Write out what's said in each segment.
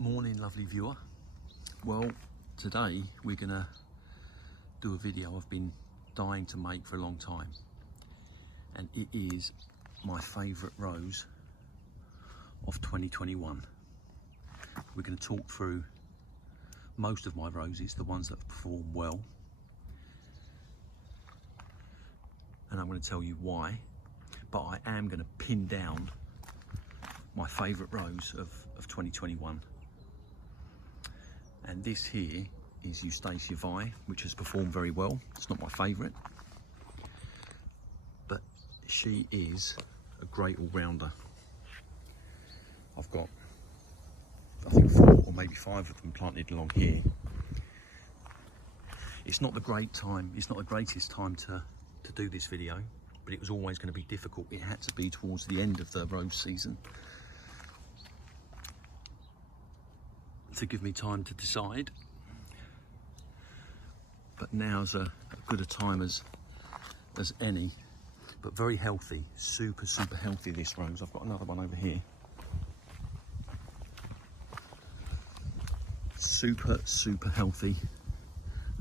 Morning, lovely viewer. Well, today we're gonna do a video I've been dying to make for a long time, and it is my favourite rose of 2021. We're going to talk through most of my roses, the ones that perform well, and I'm going to tell you why, but I am going to pin down my favourite rose of 2021. And this here is Eustacia Vye, which has performed very well. It's not my favourite, but she is a great all-rounder. I've got, I think, 4 or maybe 5 of them planted along here. It's not the greatest time to do this video, but it was always going to be difficult. It had to be towards the end of the rose season to give me time to decide, but now's as good a time as any. But very healthy, super healthy, this rose. I've got another one over here, super healthy,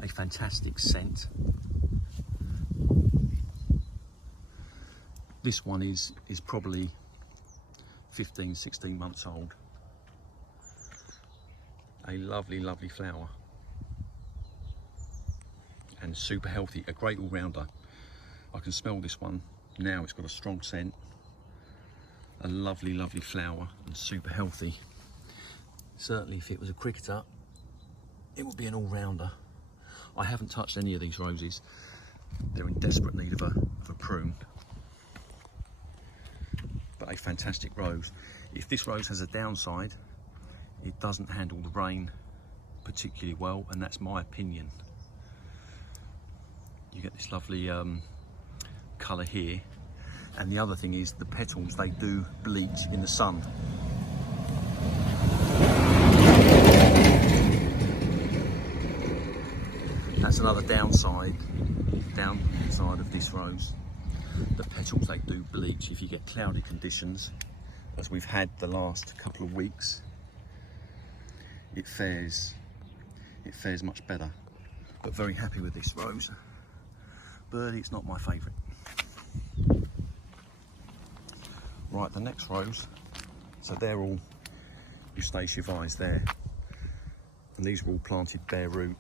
a fantastic scent. This one is probably 15-16 months old. A lovely flower, and super healthy, a great all-rounder. I can smell this one now. It's got a strong scent, a lovely flower, and super healthy. Certainly if it was a cricketer, it would be an all-rounder. I haven't touched any of these roses. They're in desperate need of a prune, but a fantastic rose. If this rose has a downside, it doesn't handle the rain particularly well, and that's my opinion. You get this lovely colour here, and the other thing is the petals, they do bleach in the sun. That's another downside of this rose. The petals, they do bleach if you get cloudy conditions, as we've had the last couple of weeks. It fares much better, but very happy with this rose, but it's not my favourite. Right, the next rose, so they're all Eustacia Vyes there, and these were all planted bare root,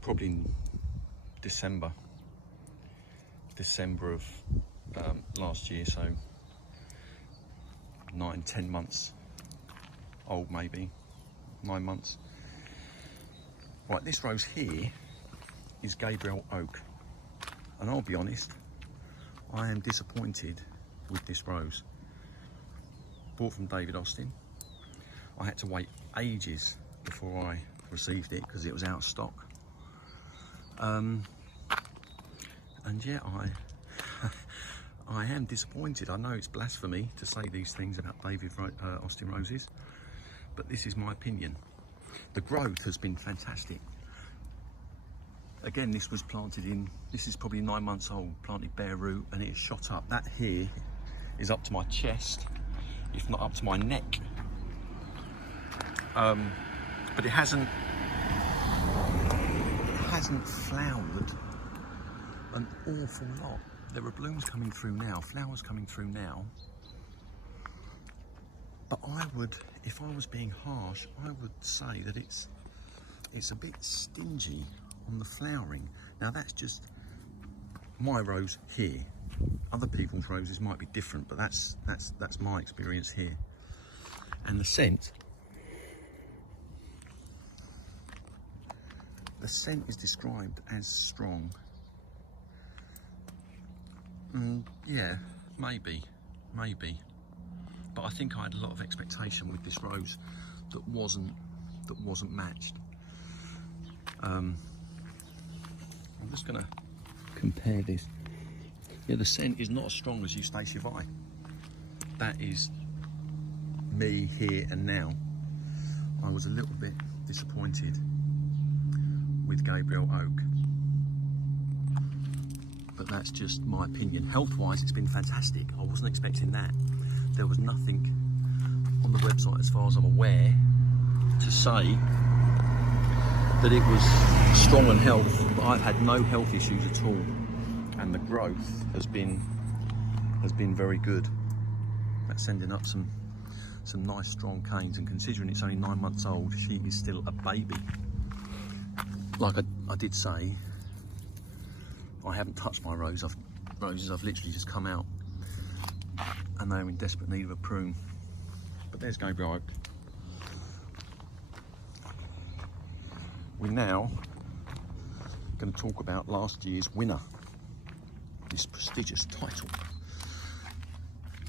probably in December of last year, so 9-10 months old, maybe 9 months. Right, this rose here is Gabriel Oak, and I'll be honest, I am disappointed with this rose. Bought from David Austin. I had to wait ages before I received it because it was out of stock. And yeah, I am disappointed. I know it's blasphemy to say these things about David Austin roses, but this is my opinion. The growth has been fantastic. Again, this was planted this is probably 9 months old, planted bare root, and it shot up. That here is up to my chest, if not up to my neck. But it hasn't flowered an awful lot. There are blooms coming through now, flowers coming through now. But I would, if I was being harsh, I would say that it's a bit stingy on the flowering. Now that's just my rose here. Other people's roses might be different, but that's my experience here. And the scent is described as strong. Yeah, maybe. But I think I had a lot of expectation with this rose that wasn't matched. I'm just going to compare this. Yeah, the scent is not as strong as Eustacia Vye. That is me here and now. I was a little bit disappointed with Gabriel Oak, but that's just my opinion. Health-wise, it's been fantastic. I wasn't expecting that. There was nothing on on the website, as far as I'm aware, to say that it was strong and health, but I've had no health issues at all, and the growth has been very good. That's sending up some nice strong canes, and considering it's only 9 months old, she is still a baby. Like I did say, I haven't touched my roses. I've literally just come out, and they're in desperate need of a prune. But there's Gabriel Oak. We're now going to talk about last year's winner, this prestigious title.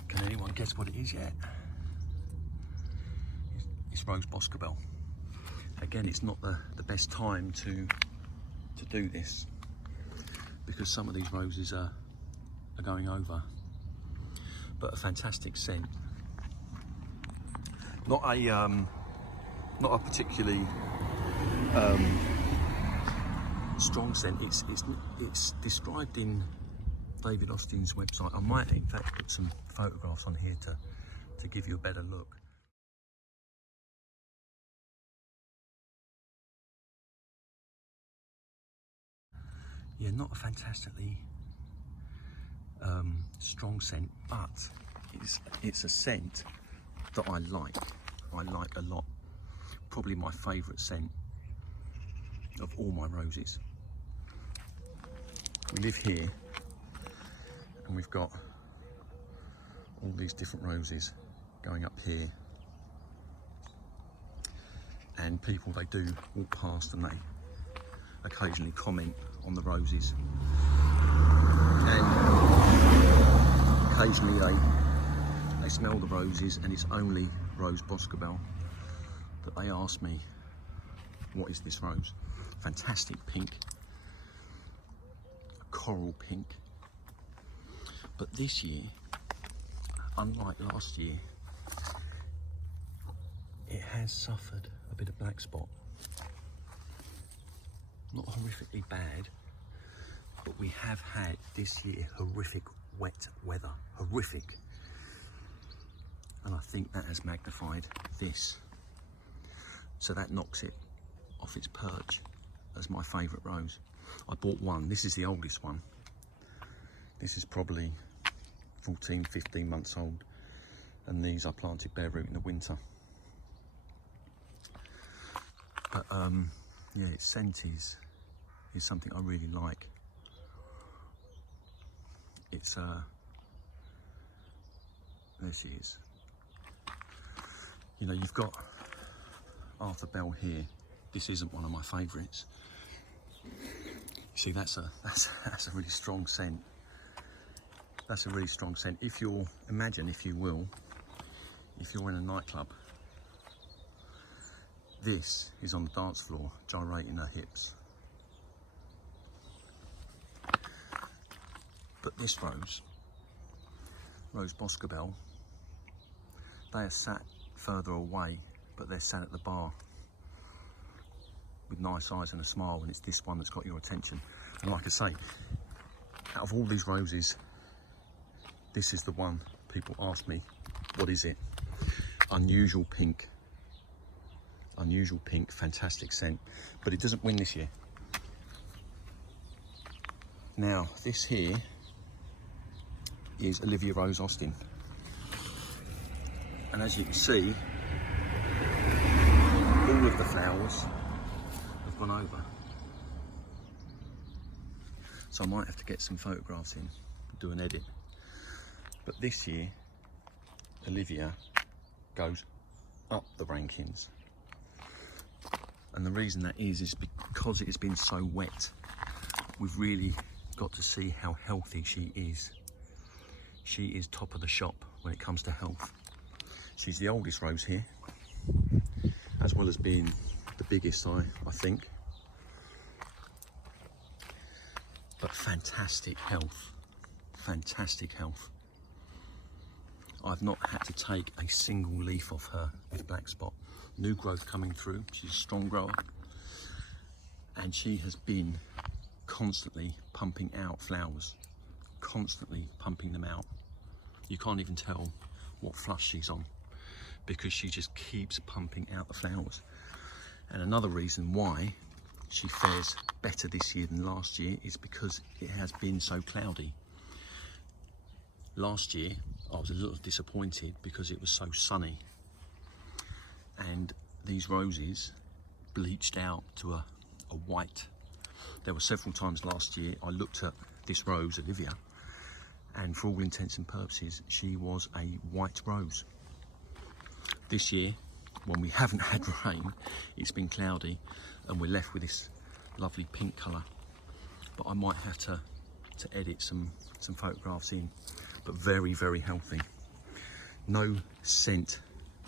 Can anyone guess what it is yet? It's Rose Boscobel. Again, it's not the best time to do this, because some of these roses are going over, but a fantastic scent. Not a particularly strong scent. It's described in David Austin's website. I might in fact put some photographs on here to give you a better look. Yeah, not a fantastically strong scent, but it's a scent that I like a lot. Probably my favourite scent of all my roses. We live here and we've got all these different roses going up here, and people, they do walk past and they occasionally comment on the roses, and occasionally they smell the roses, and it's only Rose Boscobel that they ask me, what is this rose? Fantastic pink, a coral pink. But this year, unlike last year, it has suffered a bit of black spot. Not horrifically bad, but we have had this year horrific wet weather, horrific. And I think that has magnified this. So that knocks it off its perch as my favourite rose. I bought one, this is the oldest one. This is probably 14, 15 months old. And these I planted bare root in the winter. But yeah, its scent is something I really like. It's there she is. You know, you've got Arthur Bell here. This isn't one of my favourites. See, that's a really strong scent. That's a really strong scent. If you're, imagine if you will, if you're in a nightclub, this is on the dance floor, gyrating her hips. But this rose, Rose Boscobel, they are sat further away, but they're sat at the bar with nice eyes and a smile, and it's this one that's got your attention. And like I say, out of all these roses, this is the one people ask me, what is it? Unusual pink, fantastic scent, but it doesn't win this year. Now, this here is Olivia Rose Austin, and as you can see, all of the flowers have gone over. So I might have to get some photographs in, do an edit. But this year, Olivia goes up the rankings. And the reason that is because it has been so wet. We've really got to see how healthy she is. She is top of the shop when it comes to health. She's the oldest rose here, as well as being the biggest, I think. But fantastic health, fantastic health. I've not had to take a single leaf off her with black spot. New growth coming through, she's a strong grower. And she has been constantly pumping out flowers, constantly pumping them out. You can't even tell what flush she's on. because she just keeps pumping out the flowers. And another reason why she fares better this year than last year is because it has been so cloudy. Last year I was a little disappointed because it was so sunny, and these roses bleached out to a white. There were several times last year I looked at this rose, Olivia, and for all intents and purposes she was a white rose. This year, when we haven't had rain, it's been cloudy and we're left with this lovely pink colour. But I might have to edit some photographs in. But very, very healthy. No scent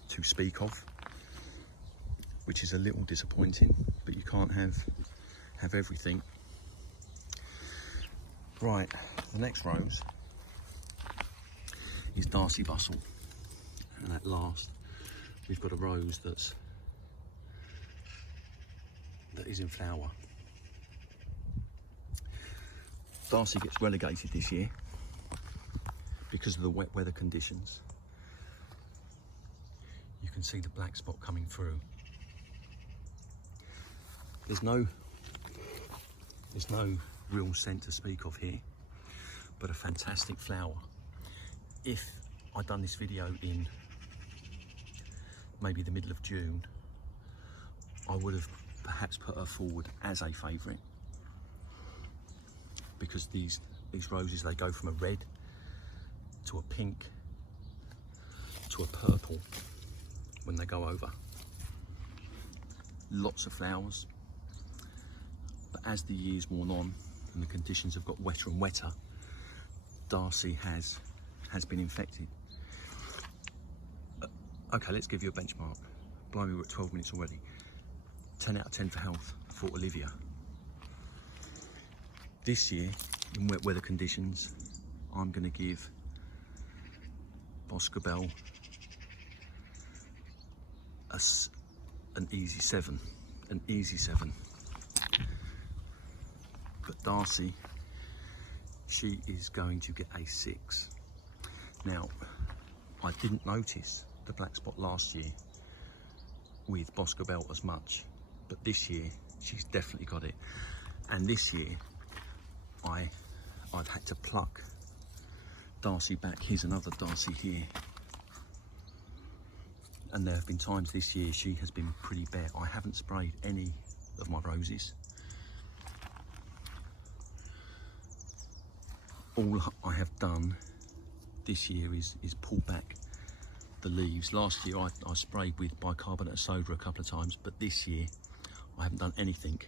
to speak of, which is a little disappointing, but you can't have everything. Right, the next rose is Darcey Bussell, and at last we've got a rose that is in flower. Darcey gets relegated this year because of the wet weather conditions. You can see the black spot coming through. There's no real scent to speak of here, but a fantastic flower. If I'd done this video in maybe the middle of June, I would have perhaps put her forward as a favourite, because these roses, they go from a red to a pink to a purple when they go over. Lots of flowers, but as the years worn on and the conditions have got wetter and wetter, Darcey has been infected. Okay, let's give you a benchmark. Blimey, we're at 12 minutes already. 10 out of 10 for health for Olivia. This year, in wet weather conditions, I'm going to give Boscobel an easy 7. An easy 7. But Darcey, she is going to get a 6. Now, I didn't notice the black spot last year with Boscobel as much, but this year she's definitely got it. And this year I've had to pluck Darcey back. Here's another Darcey here. And there have been times this year she has been pretty bare. I haven't sprayed any of my roses. All I have done this year is pull back the leaves. Last year I sprayed with bicarbonate of soda a couple of times, but this year I haven't done anything.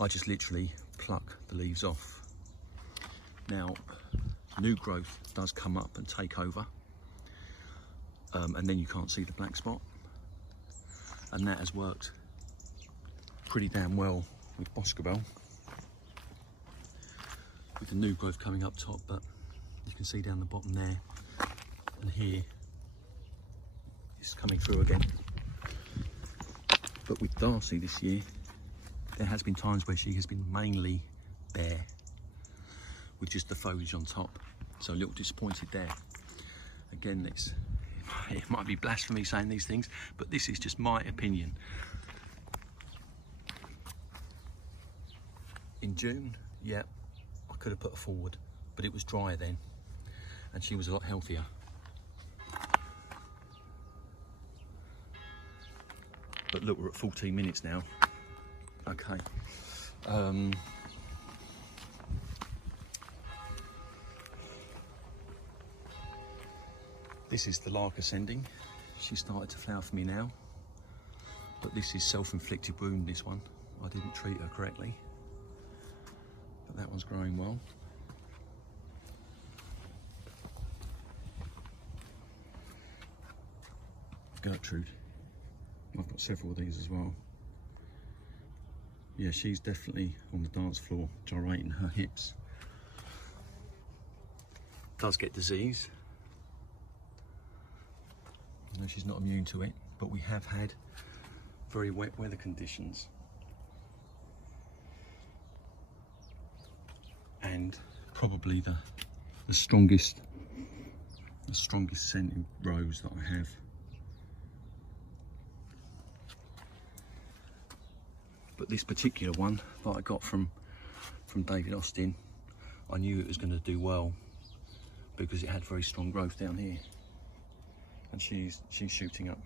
I just literally pluck the leaves off. Now, new growth does come up and take over, and then you can't see the black spot, and that has worked pretty damn well with Boscobel, with the new growth coming up top, but you can see down the bottom there and here it's coming through again. But with Darcey this year, there has been times where she has been mainly bare with just the foliage on top, so a little disappointed there. Again, it might be blasphemy saying these things, but this is just my opinion. In June, yeah, I could have put her forward, but it was drier then and she was a lot healthier. But look, we're at 14 minutes now. Okay. This is the lark ascending. She started to flower for me now, but this is self-inflicted wound, this one. I didn't treat her correctly, but that one's growing well. Gertrude, I've got several of these as well. Yeah, she's definitely on the dance floor, gyrating her hips. Does get disease. No, she's not immune to it, but we have had very wet weather conditions. And probably the strongest scented rose that I have But this particular one that I got from David Austin, I knew it was going to do well because it had very strong growth down here, and she's shooting up.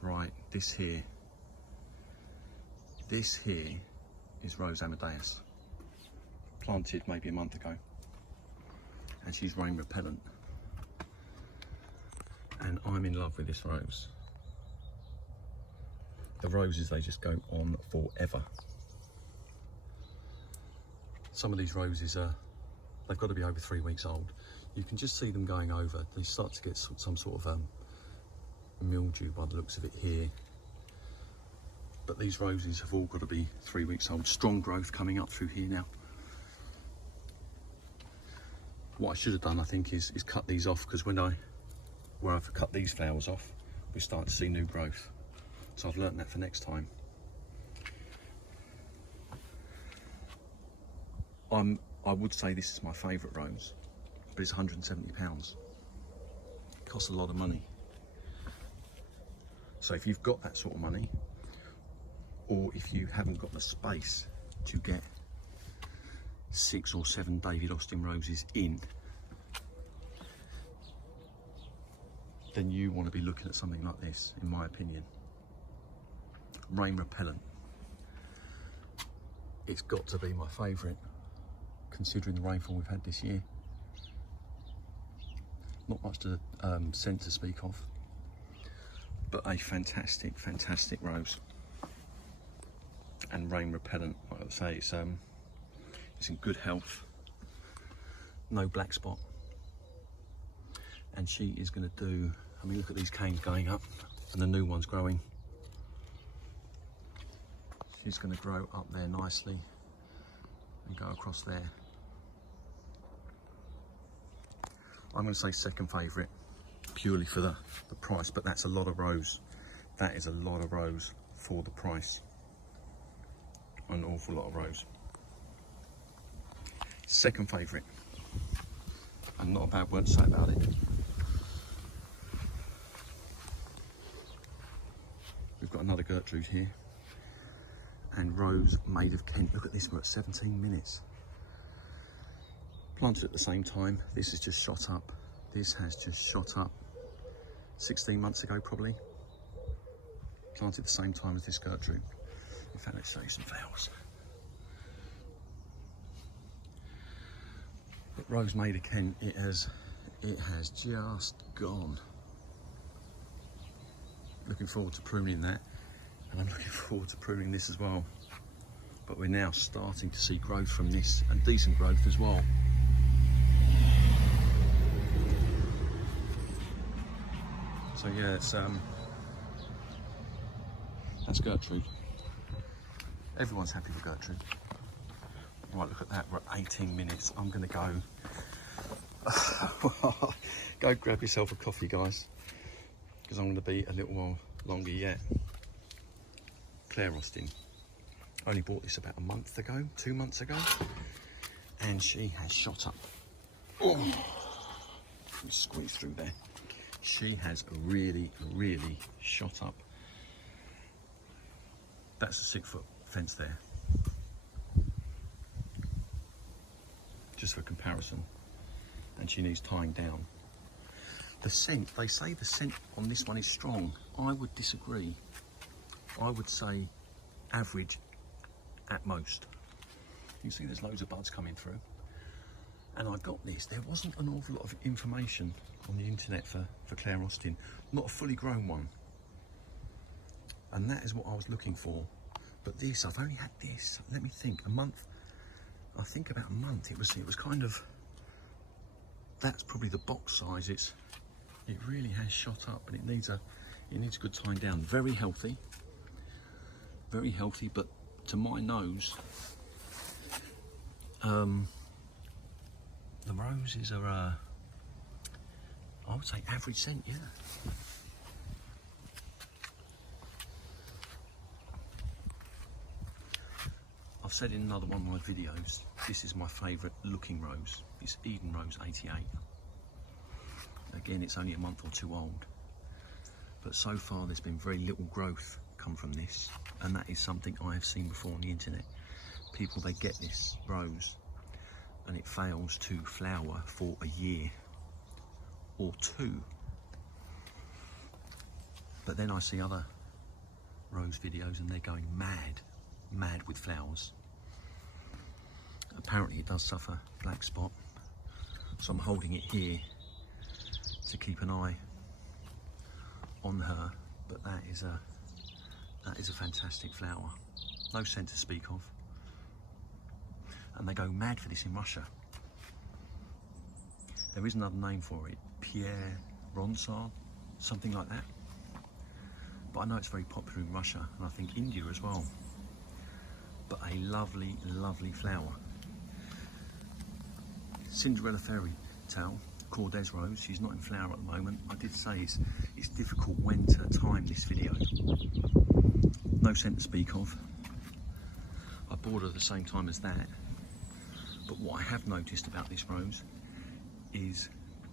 Right, this here is Rose Amadeus, planted maybe a month ago, and she's rain repellent, and I'm in love with this rose. The roses, they just go on forever. Some of these roses they've got to be over 3 weeks old. You can just see them going over. They start to get some sort of mildew by the looks of it here. But these roses have all got to be 3 weeks old. Strong growth coming up through here now. What I should have done, I think, is cut these off, because where I've cut these flowers off, we start to see new growth. So I've learnt that for next time. I would say this is my favourite rose, but it's £170. It costs a lot of money. So if you've got that sort of money, or if you haven't got the space to get 6 or 7 David Austin roses in, then you want to be looking at something like this, in my opinion. Rain repellent. It's got to be my favourite, considering the rainfall we've had this year. Not much to scent to speak of, but a fantastic rose, and rain repellent. Like I say, it's in good health, no black spot, and she is going to do, I mean, look at these canes going up and the new ones growing. She's going to grow up there nicely and go across there. I'm going to say second favourite, purely for the price, but that's a lot of rose. That is a lot of rose for the price. An awful lot of rose. Second favourite, and not a bad word to say about it. We've got another Gertrude here, and Rose Maid of Kent. Look at this, we're at 17 minutes. Planted at the same time. This has just shot up. This has just shot up 16 months ago probably. Planted at the same time as this Gertrude. In fact, let's show you some flowers. But Rose Maid of Kent, it has just gone. Looking forward to pruning that, and I'm looking forward to pruning this as well. But we're now starting to see growth from this, and decent growth as well. So yeah, that's Gertrude. Everyone's happy with Gertrude. Right, look at that, we're at 18 minutes. I'm gonna go grab yourself a coffee, guys, because I'm gonna be a little while longer yet. Claire Austin. Only bought this about a month ago, 2 months ago, and she has shot up. Oh, squeeze through there. She has really shot up. That's a 6 foot fence there, just for comparison, and she needs tying down. The scent, they say the scent on this one is strong. I would disagree. I would say average at most. You can see there's loads of buds coming through, and I got this. There wasn't an awful lot of information on the internet for Claire Austin, not a fully grown one, and that is what I was looking for. But this, I've only had this, let me think, a month. I think about a month. It was kind of, that's probably the box size. It really has shot up, and it needs a good tying down. Very healthy, but to my nose, the roses are I would say average scent, yeah. I've said in another one of my videos, this is my favourite looking rose. It's Eden Rose 88. Again, it's only a month or two old. but so far there's been very little growth come from this, and that is something I have seen before on the internet. People, they get this rose and it fails to flower for a year or two. But then I see other rose videos and they're going mad with flowers. Apparently it does suffer black spot, so I'm holding it here to keep an eye on her. But that is a fantastic flower, no scent to speak of, and they go mad for this in Russia. There is another name for it, Pierre Ronsard, something like that, but I know it's very popular in Russia and I think India as well. But a lovely flower. Cinderella fairytale, Kordes rose, she's not in flower at the moment. I did say it's difficult when to time this video. No scent to speak of. I bought her at the same time as that. But what I have noticed about this rose is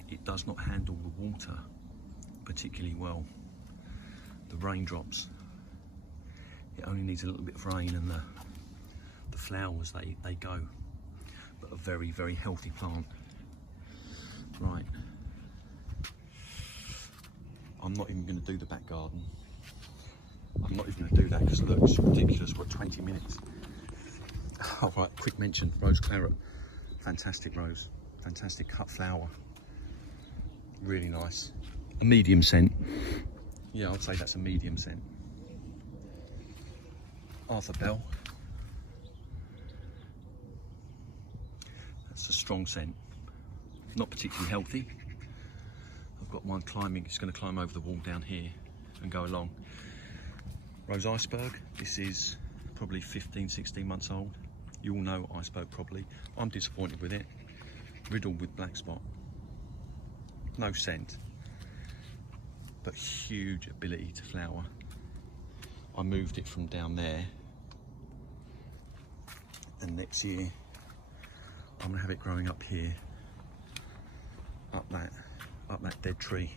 it does not handle the water particularly well. The raindrops. It only needs a little bit of rain and the flowers, they go. But a very healthy plant. Right. I'm not even going to do the back garden. I'm not even going to do that because look, it's ridiculous. We're at 20 minutes. Oh, right, quick mention, rose claret. Fantastic rose. Fantastic cut flower. Really nice. A medium scent. Yeah, I'd say that's a medium scent. Arthur Bell. That's a strong scent. Not particularly healthy. I've got one climbing, it's going to climb over the wall down here and go along. Rose Iceberg, this is probably 15, 16 months old. You all know Iceberg probably. I'm disappointed with it. Riddled with black spot. No scent, but huge ability to flower. I moved it from down there, and next year I'm going to have it growing up here, up that dead tree,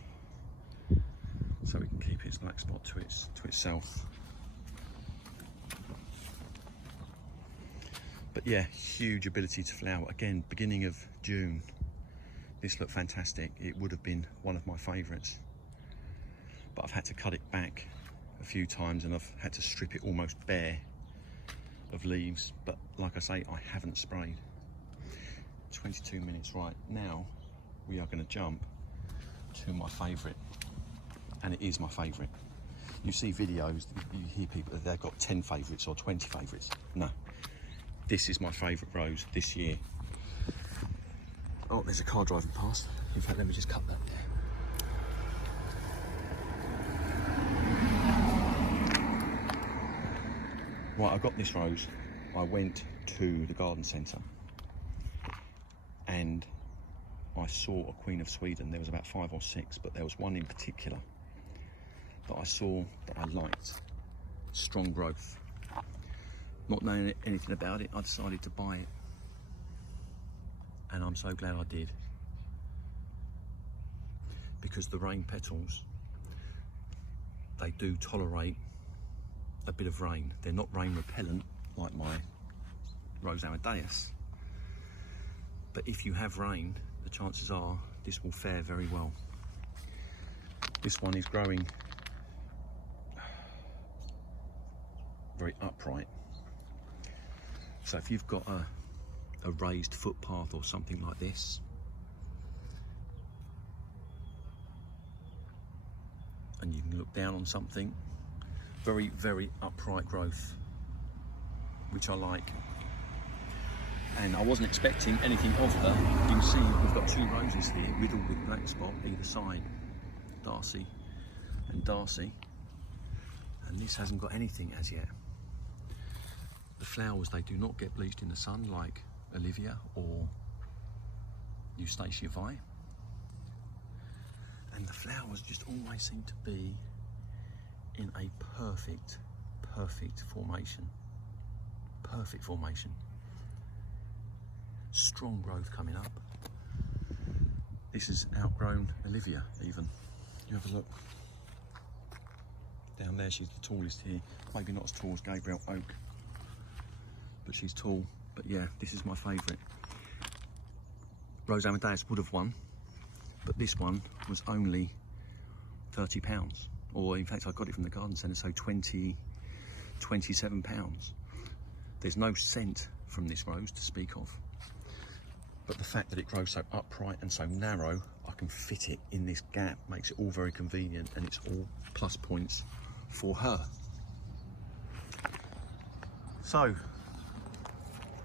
so we can keep its black spot to itself. But yeah, huge ability to flower. Again, beginning of June. This looked fantastic. It would have been one of my favourites, but I've had to cut it back a few times and I've had to strip it almost bare of leaves. But like I say, I haven't sprayed. 22 minutes. Right, now we are going to jump to my favourite, and it is my favourite. You see videos, you hear people that they've got 10 favourites or 20 favourites. No, this is my favourite rose this year. Oh, there's a car driving past. In fact, let me just cut that there. Right, I got this rose. I went to the garden centre and I saw a Queen of Sweden. There was about 5 or 6, but there was one in particular that I saw that I liked. Strong growth. Not knowing anything about it, I decided to buy it. And I'm so glad I did. Because the rain petals, they do tolerate a bit of rain. They're not rain repellent like my Rose Amadeus. But if you have rain, the chances are this will fare very well. This one is growing very upright. So if you've got a raised footpath or something like this, and you can look down on something, very upright growth, which I like. And I wasn't expecting anything of her. You can see we've got 2 roses here riddled with black spot either side, Darcey and Darcey, and this hasn't got anything as yet. The flowers, they do not get bleached in the sun like Olivia or Eustacia Vye, and the flowers just always seem to be in a perfect formation. Perfect formation. Strong growth coming up. This has outgrown Olivia even. You have a look. Down there, she's the tallest here. Maybe not as tall as Gabriel Oak, but she's tall. But yeah, this is my favourite. Rose Amadeus would have won, but this one was only £30, or in fact I got it from the garden centre, so £27. There's no scent from this rose to speak of, but the fact that it grows so upright and so narrow, I can fit it in this gap, makes it all very convenient, and it's all plus points for her. So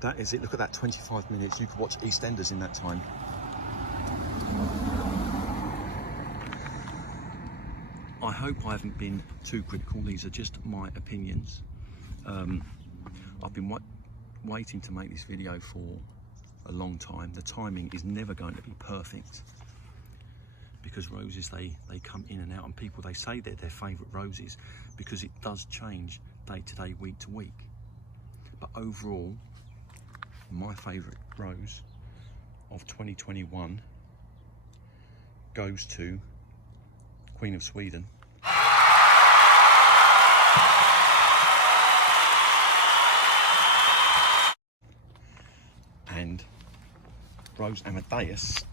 that is it. Look at that, 25 minutes. You could watch EastEnders in that time. I hope I haven't been too critical. These are just my opinions. I've been waiting to make this video for a long time. The timing is never going to be perfect, because roses, they come in and out, and people, they say they're their favourite roses because it does change day to day, week to week. But overall, my favourite rose of 2021 goes to Queen of Sweden. And Rose Amadeus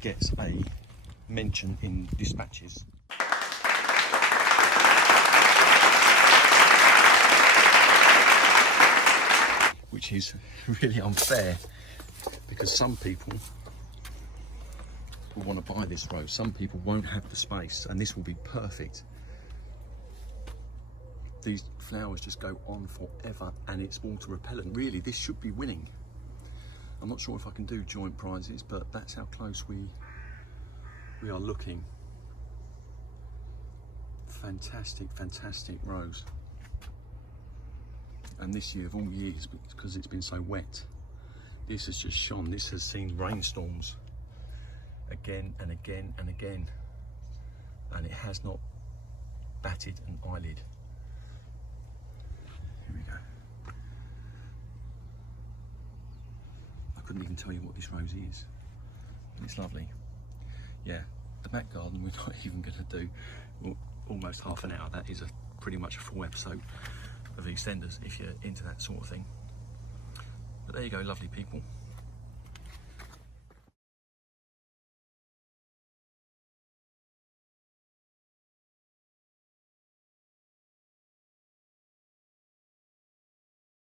gets a mention in dispatches. Which is really unfair, because some people will want to buy this rose, some people won't have the space, and this will be perfect. These flowers just go on forever, and it's water repellent. Really, this should be winning. I'm not sure if I can do joint prizes, but that's how close we are looking. Fantastic, fantastic rose. And this year of all years, because it's been so wet, this has just shone. This has seen rainstorms again and again and again, and it has not batted an eyelid. Here we go. I couldn't even tell you what this rose is. It's lovely. Yeah, the back garden we're not even going to do almost half an hour. That is pretty much a full episode of EastEnders if you're into that sort of thing. But there you go, lovely people.